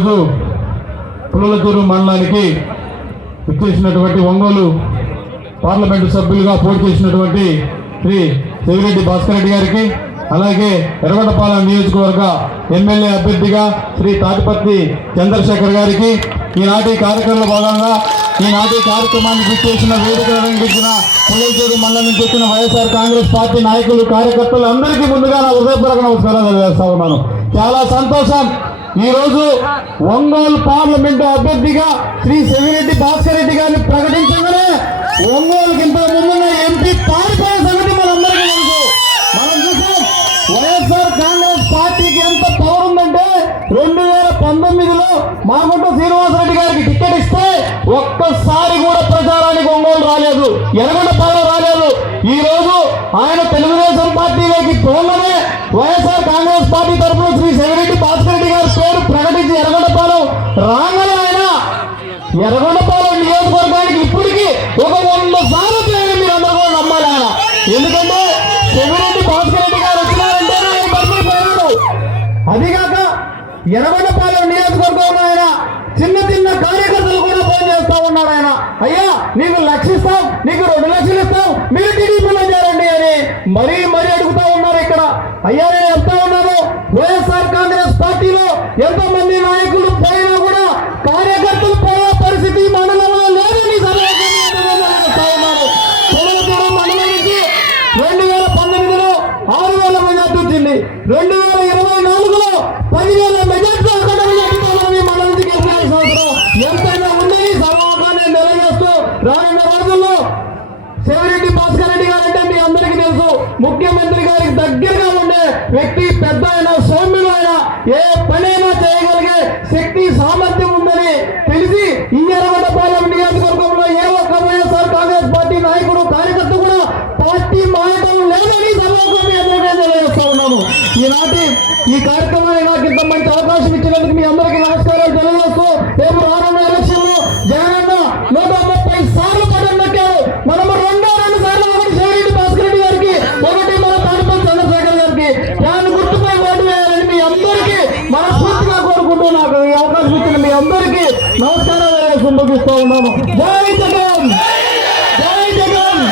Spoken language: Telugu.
ఈరోజు పుల్లలతూరు మండలానికి ఇచ్చేసినటువంటి ఒంగోలు పార్లమెంటు సభ్యులుగా పోటీ చేసినటువంటి శ్రీ సెవిరెడ్డి భాస్కర్ రెడ్డి గారికి, అలాగే ఎర్రగొండపాలెం నియోజకవర్గ ఎమ్మెల్యే అభ్యర్థిగా శ్రీ తాటిపత్తి చంద్రశేఖర్ గారికి, ఈనాటి కార్యక్రమంలో భాగంగా ఈనాటి కార్యక్రమానికి చేసిన వేదికలు అలంకరించిన పుల్లలతూరు మండలం నుంచి వచ్చిన వైఎస్ఆర్ కాంగ్రెస్ పార్టీ నాయకులు, కార్యకర్తలు అందరికీ ముందుగా నా హృదయపూర్వక నమస్కారాలు తెలియజేస్తా ఉన్నాను. చాలా సంతోషం. ఈరోజు ఒంగోలు పార్లమెంటు అభ్యర్థిగా శ్రీ సెవిరెడ్డి భాస్కర్ రెడ్డి గారిని ప్రకటించగానే ఒంగోలుకి ఇంత ముందున్న ఎంపీ పారిపోయే సంగతి మనందరికీ తెలుసు. మనం చూసాం వైఎస్ఆర్ కాంగ్రెస్ పార్టీకి ఎంత పవర్ ఉందంటే 2019లో మాగుంట శ్రీనివాసరెడ్డి గారికి టికెట్ ఇస్తే ఒక్కసారి కూడా ప్రచారానికి ఒంగోలు రాలేదు, ఎర్రగొండపాలెం రాలేదు. ఈ రోజు ఆయన తెలుగుదేశం పార్టీలోకి పోగానే వైఎస్ఆర్ కాంగ్రెస్ పార్టీ తరఫున శ్రీ సెవిరెడ్డి భాస్కర్ రెడ్డి గారి పేరు ప్రకటించి ఎర్రగొండపాలెం రాగానే ఆయన ఎర్రగొండపాలెం నియోజకవర్గానికి ఇప్పటికీ ఒక 100 సార్లు చేయని మీరు అందరూ కూడా నమ్మాలి ఆయన. ఎందుకంటే సెవిరెడ్డి భాస్కర్ రెడ్డి గారు వచ్చినారంటే ఆయన బదిలిపోయాడు. అదిగాక ఎర్రగొండపాలెం నియోజకవర్గంలో ఆయన చిన్న కార్యకర్తలు కూడా ఫోన్ చేస్తా ఉన్నాడు. ఆయన అయ్యా నీకు 1 లక్ష ఇస్తాం, నీకు 2 లక్షలు ఇస్తాం, మీరు టీడీపీలో చేరండి అని మరీ అడుగుతా ఉన్నారు. ఇక్కడ అయ్యా నేను చెప్తా ఉన్నాను, వైఎస్ఆర్ కాంగ్రెస్ పార్టీలో ఎంతో మంది నాయకులు పోయినా కూడా కార్యకర్తలు పోయే పరిస్థితి మండలంలో లేదని చేస్తా ఉన్నారు. మండలం నుంచి 2019లో 6,000 మెజార్టీ వచ్చింది, 2024లో 10,000 మెజార్టీ ఎంతైనా ఉందని సర్వోకాన్ని తెలియజేస్తూ రానున్న రోజుల్లో సెవిరెడ్డి భాస్కర్ రెడ్డి గారు అంటే మీ అందరికీ తెలుసు, ముఖ్యమంత్రి గారికి దగ్గరగా ఉండే వ్యక్తి, పెద్ద అయినా సౌమ్యులు అయినా ఏ పనైనా చేయగలిగే శక్తి సామర్థ్యం ఉందని తెలిసి ఈ ఎర్రగొండపాలెం నియోజకవర్గంలో ఏ ఒక్క వైఎస్ఆర్ కాంగ్రెస్ పార్టీ నాయకుడు కార్యకర్త కూడా పార్టీ మాయటం లేదని సర్వోకాన్ని అందరికీ తెలియజేస్తూ ఉన్నాము. ఈనాటి ఈ కార్యక్రమాన్ని నాకు ఇంత మంచి అవకాశం ఇచ్చినందుకు మీ అందరికీ నమస్కారాలు తెలియజేస్తూ రేపు రానున్న ఎలక్షన్ లో జగనన్న 130 సార్లు పట్టం పెట్టారు. మనము 2 సార్లు ఒకటి సెవిరెడ్డి భాస్కర్ రెడ్డి గారికి, ఒకటి మన తాటిపల్లి చంద్రశేఖర్ గారికి దాని గుర్తుపై ఓటు వేయాలని మీ అందరికీ మనస్ఫూర్తిగా కోరుకుంటూ నాకు ఈ అవకాశం ఇచ్చిన మీ అందరికీ నమస్కారాలు ముగిస్తూ ఉన్నాము. జై జగన్, జై జగన్.